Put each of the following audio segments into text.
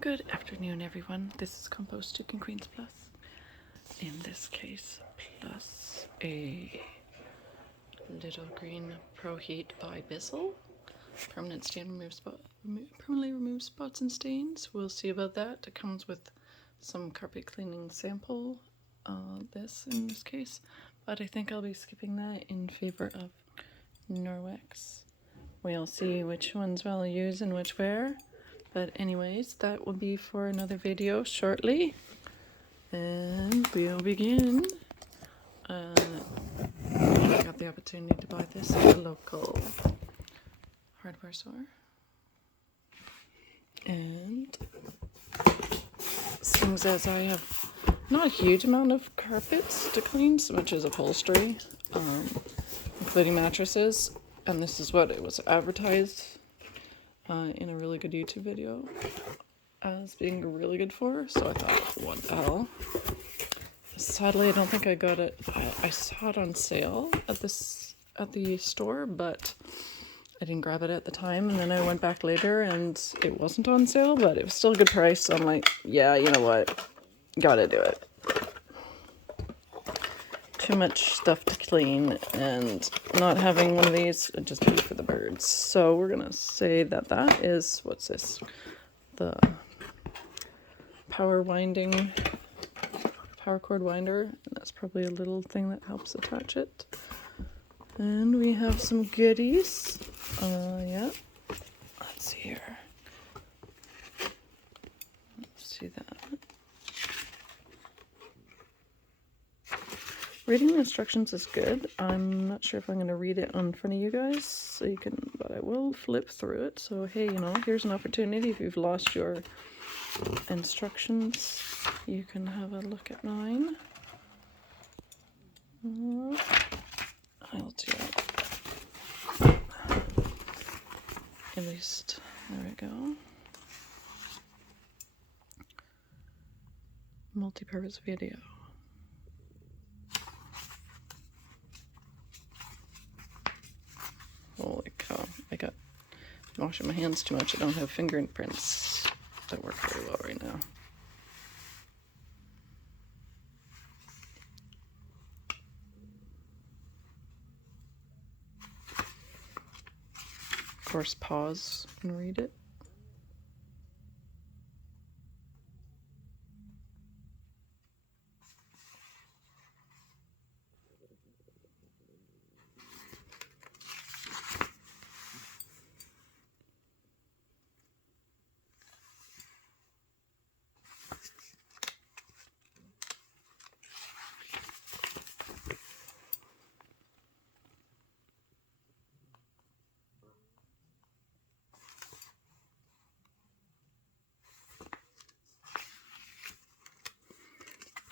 Good afternoon, everyone. This is Compost Chicken Greens Plus. In this case, plus a little green Proheat by Bissel. Permanent stain permanently removes spots and stains. We'll see about that. It comes with some carpet cleaning sample. This in this case, but I think I'll be skipping that in favor of Norwex. We'll see which ones I'll use and which where. But anyways, that will be for another video shortly. And we'll begin. I got the opportunity to buy this at a local hardware store. And seems as I have not a huge amount of carpets to clean, so much as upholstery, including mattresses. And this is what it was advertised in a really good YouTube video as being really good for, so I thought, what the hell? Sadly, I don't think I got it. I saw it on sale at the store, but I didn't grab it at the time, and then I went back later and it wasn't on sale, but it was still a good price, so I'm like, yeah, you know what? Gotta do it. Too much stuff to clean, and not having one of these would just be for the birds. So we're gonna say that is, what's this? The power cord winder, and that's probably a little thing that helps attach it. And we have some goodies. Yeah. Let's see here. Let's see that. Reading the instructions is good. I'm not sure if I'm going to read it in front of you guys, so you can, but I will flip through it. So hey, you know, here's an opportunity. If you've lost your instructions, you can have a look at mine. I'll do it. At least, there we go. Multi-purpose video. Holy cow, I got washing my hands too much. I don't have fingerprints that work very well right now. Of course, pause and read it.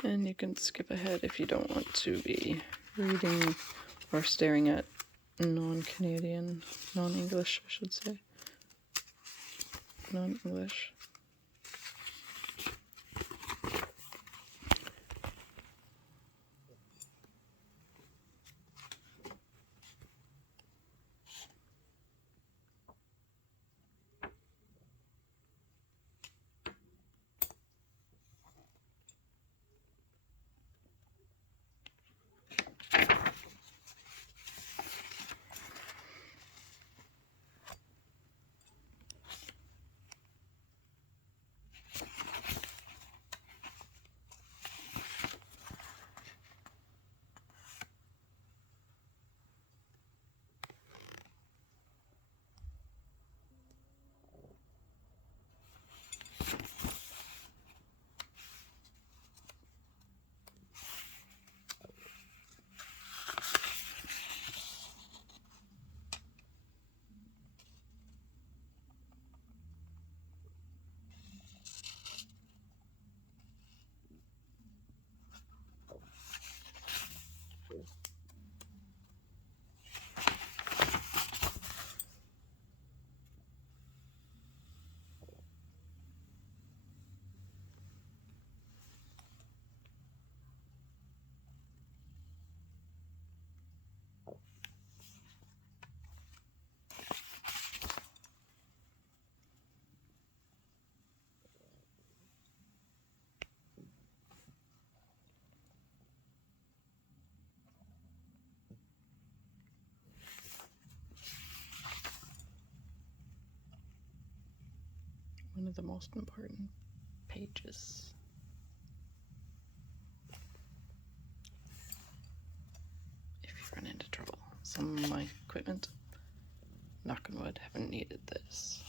And you can skip ahead if you don't want to be reading or staring at non-Canadian, non-English, I should say. Non-English. one of the most important pages. If you run into trouble. Some of my equipment, knock on wood, haven't needed this.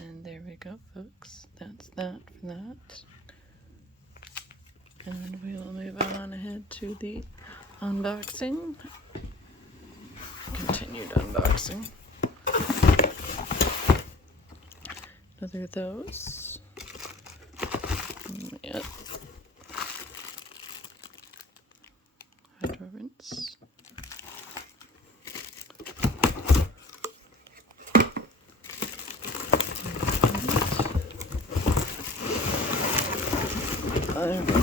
And there we go, folks. That's that for that. And we will move on ahead to the unboxing. Continued unboxing. Another of those. Yep. Hydro rinse. There we go.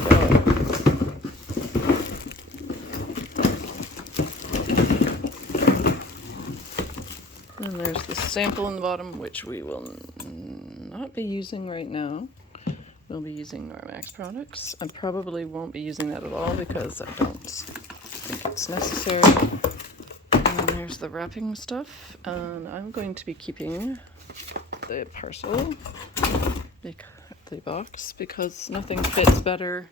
And there's the sample in the bottom, which we will not be using right now. We'll be using our Max products. I probably won't be using that at all because I don't think it's necessary. And there's the wrapping stuff. And I'm going to be keeping the parcel, the box, because nothing fits better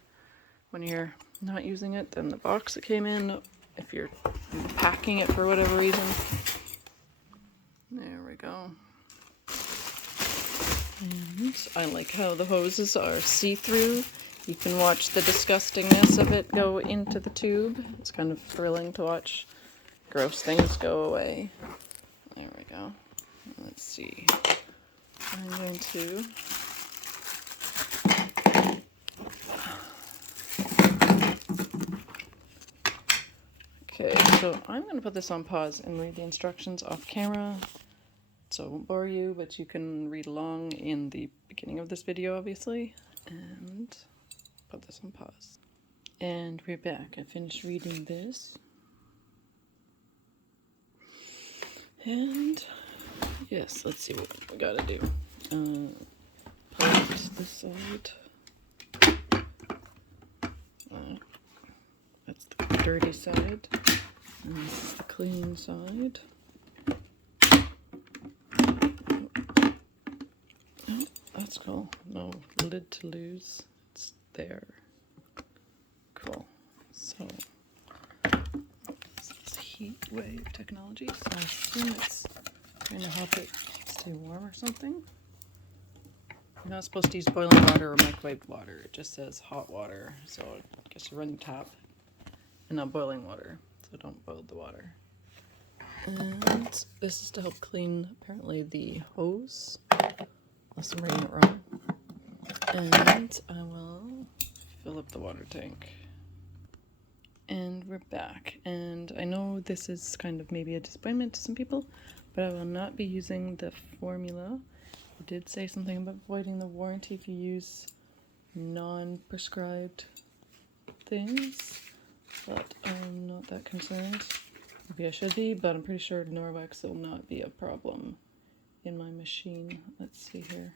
when you're not using it than the box it came in if you're packing it for whatever reason. There we go. And I like how the hoses are see-through. You can watch the disgustingness of it go into the tube. It's kind of thrilling to watch gross things go away. There we go. Let's see. I'm going to okay, so I'm going to put this on pause and read the instructions off camera. So I won't bore you, but you can read along in the beginning of this video, obviously. And put this on pause. And we're back. I finished reading this. And yes, let's see what we gotta do. Put this side. That's the dirty side. And this is the clean side. Oh, that's cool. No lid to lose. It's there. Cool. So this is heat wave technology. So I assume it's going to help it stay warm or something. You're not supposed to use boiling water or microwave water. It just says hot water. So I guess you're running tap and not boiling water. So don't boil the water. And this is to help clean, apparently, the hose. Unless I'm reading it wrong. And I will fill up the water tank. And we're back. And I know this is kind of maybe a disappointment to some people, but I will not be using the formula. It did say something about voiding the warranty if you use non-prescribed things, but I'm not that concerned. Maybe I should be, but I'm pretty sure Norwex will not be a problem in my machine. Let's see here.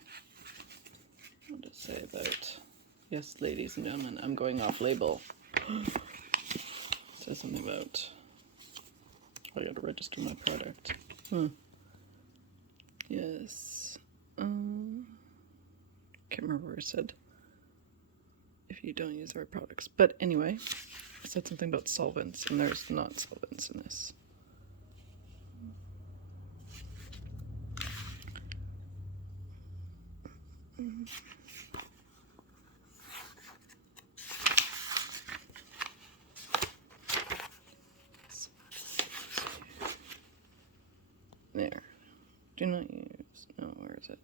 What does it say about... Yes, ladies and gentlemen, I'm going off label. It says something about... I gotta register my product. Yes. Can't remember where it said. If you don't use our products. But anyway, it said something about solvents, and there's not solvents in this. There. Do not use. No, where is it?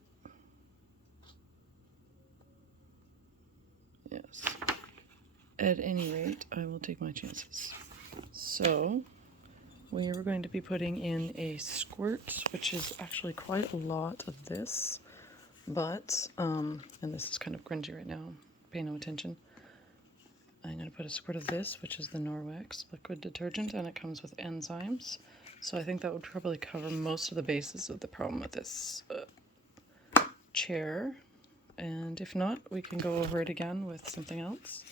Yes. At any rate, I will take my chances. So, we are going to be putting in a squirt, which is actually quite a lot of this. But, and this is kind of grungy right now, pay no attention. I'm going to put a squirt of this, which is the Norwex liquid detergent, and it comes with enzymes. So I think that would probably cover most of the bases of the problem with this chair. And if not, we can go over it again with something else.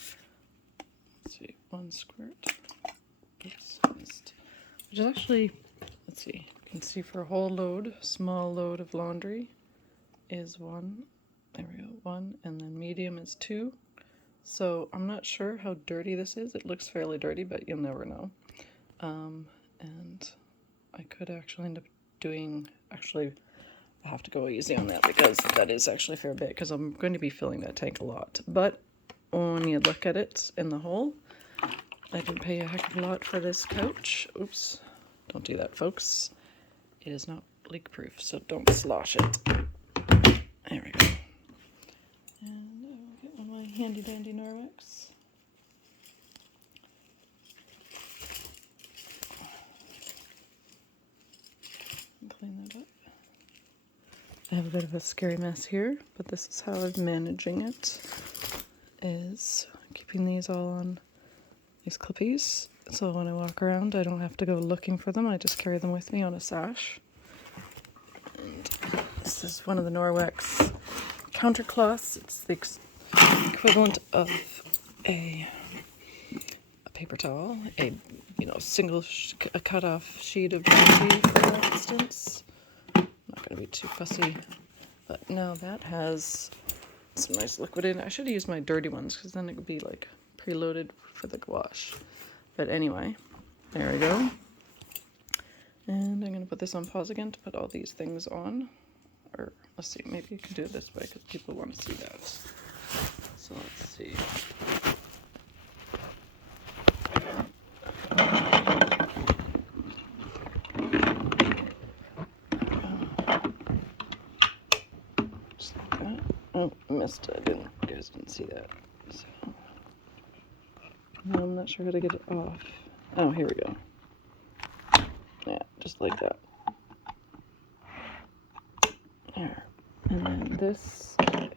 Let's see, one squirt. Oops, missed. Which is actually, let's see, you can see for a whole load, small load of laundry. is 1. There we go, 1, and then medium is 2. So I'm not sure how dirty this is. It looks fairly dirty, but you'll never know. And I could actually end up doing, I have to go easy on that because that is actually a fair bit, because I'm going to be filling that tank a lot. But when you look at it in the whole, I didn't pay a heck of a lot for this couch. Oops, don't do that, folks. It is not leak proof, so don't slosh it. There we go. And I'll get one of my handy dandy Norwex. And clean that up. I have a bit of a scary mess here, but this is how I'm managing it, is keeping these all on these clippies. So when I walk around, I don't have to go looking for them. I just carry them with me on a sash. And this is one of the Norwex countercloths. It's the equivalent of a paper towel, a single cut-off sheet of bounty, for instance. I'm not going to be too fussy, but now that has some nice liquid in it. I should have used my dirty ones, because then it would be like preloaded for the wash. But anyway, there we go. And I'm going to put this on pause again to put all these things on. Or let's see, maybe you can do it this way because people want to see that. So let's see. Just like that. Oh, missed it. You guys didn't see that. So now I'm not sure how to get it off. Oh, here we go. Yeah, just like that. There. And then this. There.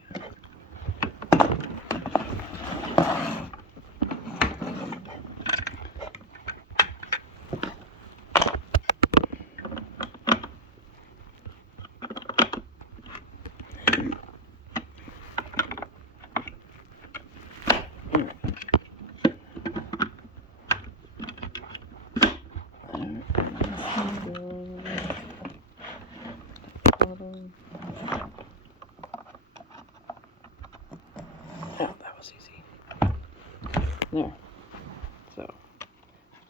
So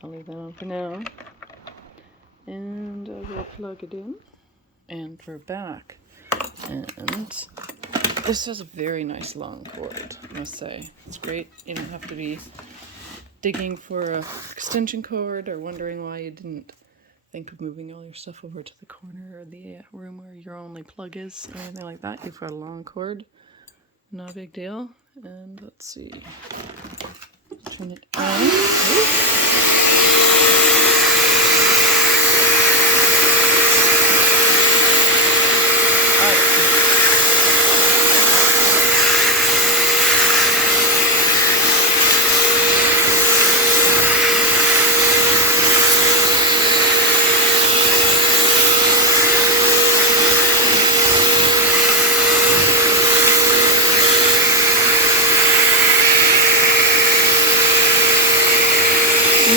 I'll leave that on for now. And I'll go plug it in. And we're back. And this has a very nice long cord, I must say. It's great. You don't have to be digging for an extension cord or wondering why you didn't think of moving all your stuff over to the corner or the room where your only plug is or anything like that. You've got a long cord. Not a big deal. And let's see. Turn it on.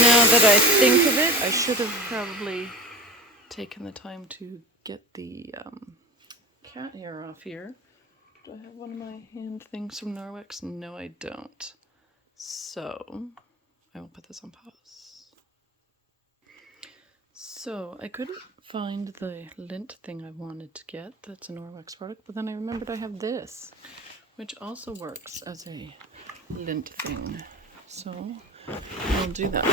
Now that I think of it, I should have probably taken the time to get the cat hair off here. Do I have one of my hand things from Norwex? No, I don't. So, I will put this on pause. So, I couldn't find the lint thing I wanted to get. That's a Norwex product. But then I remembered I have this, which also works as a lint thing. So, I'll do that.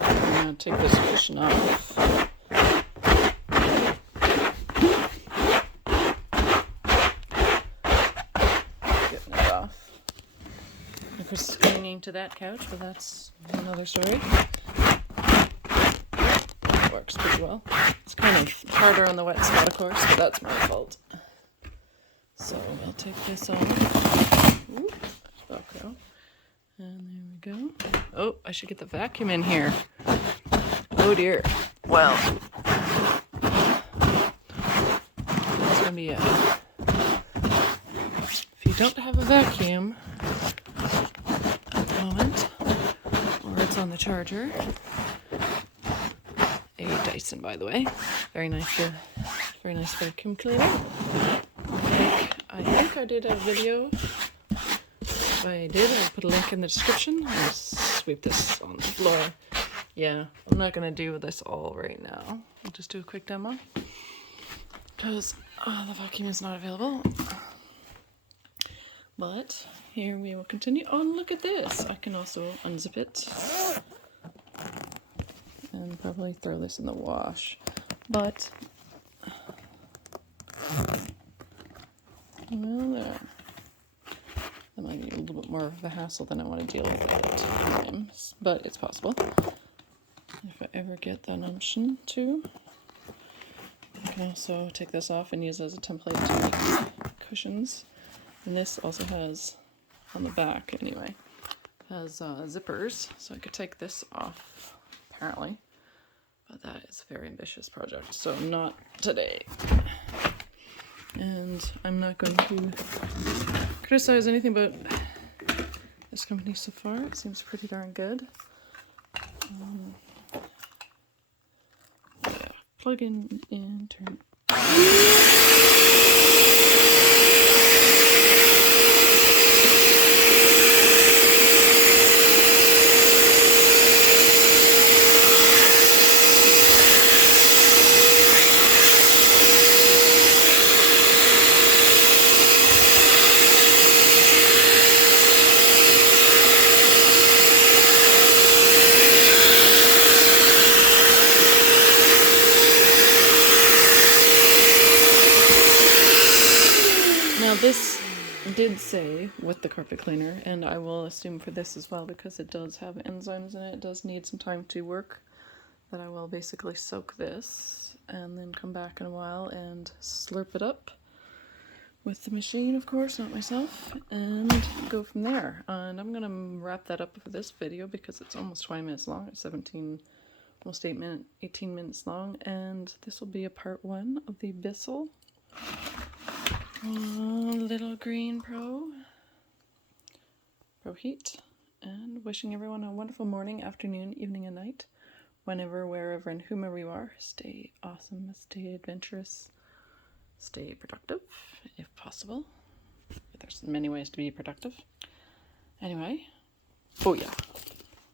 I'm going to take this cushion off. Getting it off. Of course, clinging to that couch, but that's another story. It works pretty well. It's kind of harder on the wet spot, of course, but that's my fault. So I'll take this off. Ooh, Velcro. And there we go. Oh, I should get the vacuum in here. Oh dear. Well, it's gonna be if you don't have a vacuum at the moment, or it's on the charger, Dyson, by the way. Very nice vacuum cleaner. I think I did a video. If I did, I'll put a link in the description. I'll sweep this on the floor. Yeah, I'm not gonna do this all right now. I'll just do a quick demo because the vacuum is not available. But here we will continue. Oh, look at this! I can also unzip it and probably throw this in the wash. But well, there. That might be a little bit more of a hassle than I want to deal with at times, but it's possible. If I ever get that option to. I can also take this off and use it as a template to make cushions. And this also has, on the back anyway, has zippers, so I could take this off, apparently. But that is a very ambitious project, so not today. And I'm not going to criticize anything about this company so far. It seems pretty darn good. Yeah, plug in and turn. Now this did say with the carpet cleaner, and I will assume for this as well because it does have enzymes in it, it does need some time to work, that I will basically soak this and then come back in a while and slurp it up with the machine, of course, not myself, and go from there. And I'm gonna wrap that up for this video because it's almost 20 minutes long. It's 18 minutes long, and this will be a part 1 of the Bissel Little Green Proheat. And wishing everyone a wonderful morning, afternoon, evening, and night, whenever, wherever, and whomever you are. Stay awesome, stay adventurous, stay productive, if possible. There's many ways to be productive. Anyway, oh yeah,